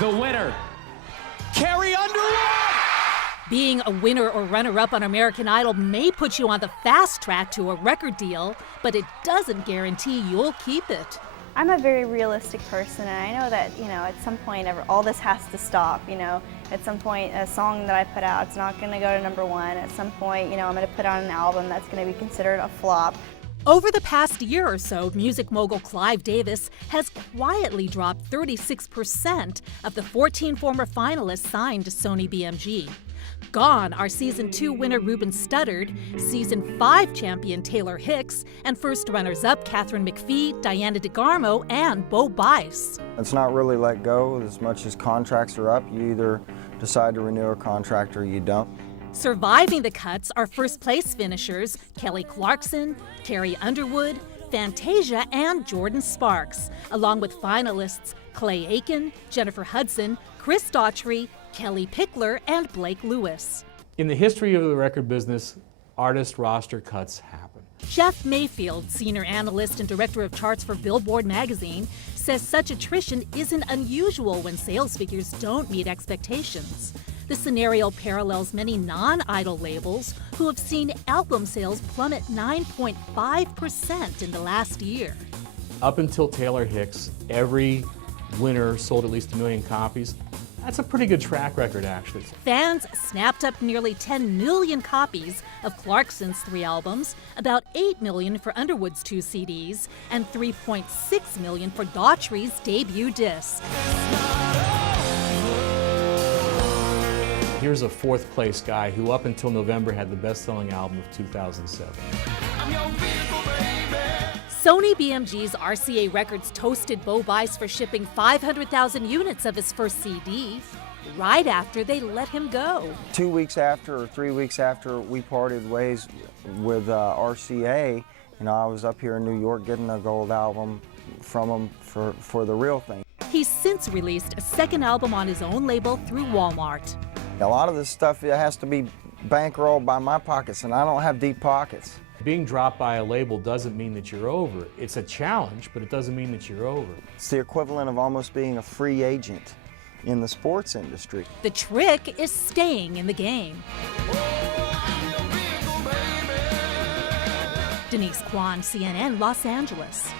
the winner, Carrie Underwood! Being a winner or runner-up on American Idol may put you on the fast track to a record deal, but it doesn't guarantee you'll keep it. I'm a very realistic person, and I know that, at some point all this has to stop. At some point a song that I put out, it's not going to go to #1. At some point, I'm going to put out an album that's going to be considered a flop. Over the past year or so, music mogul Clive Davis has quietly dropped 36% of the 14 former finalists signed to Sony BMG. Gone are Season 2 winner Ruben Studdard, Season 5 champion Taylor Hicks, and first runners-up Catherine McPhee, Diana DeGarmo, and Bo Bice. It's not really let go as much as contracts are up. You either decide to renew a contract or you don't. Surviving the cuts are first-place finishers Kelly Clarkson, Carrie Underwood, Fantasia, and Jordan Sparks, along with finalists Clay Aiken, Jennifer Hudson, Chris Daughtry, Kelly Pickler, and Blake Lewis. In the history of the record business, artist roster cuts happen. Geoff Mayfiled, senior analyst and director of charts for Billboard magazine, says such attrition isn't unusual when sales figures don't meet expectations. The scenario parallels many non-Idol labels who have seen album sales plummet 9.5% in the last year. Up until Taylor Hicks, every winner sold at least 1 million copies. That's a pretty good track record, actually. Fans snapped up nearly 10 million copies of Clarkson's 3 albums, about 8 million for Underwood's 2 CDs, and 3.6 million for Daughtry's debut disc. Here's a 4th place guy who up until November had the best-selling album of 2007. Sony BMG's RCA Records toasted Bo Bice for shipping 500,000 units of his first CD, right after they let him go. 2 weeks after or 3 weeks after we parted ways with RCA, I was up here in New York getting a gold album from them for the real thing. He's since released a second album on his own label through Walmart. A lot of this stuff it has to be bankrolled by my pockets, and I don't have deep pockets. Being dropped by a label doesn't mean that you're over. It's a challenge, but it doesn't mean that you're over. It's the equivalent of almost being a free agent in the sports industry. The trick is staying in the game. Denise Kwan, CNN, Los Angeles.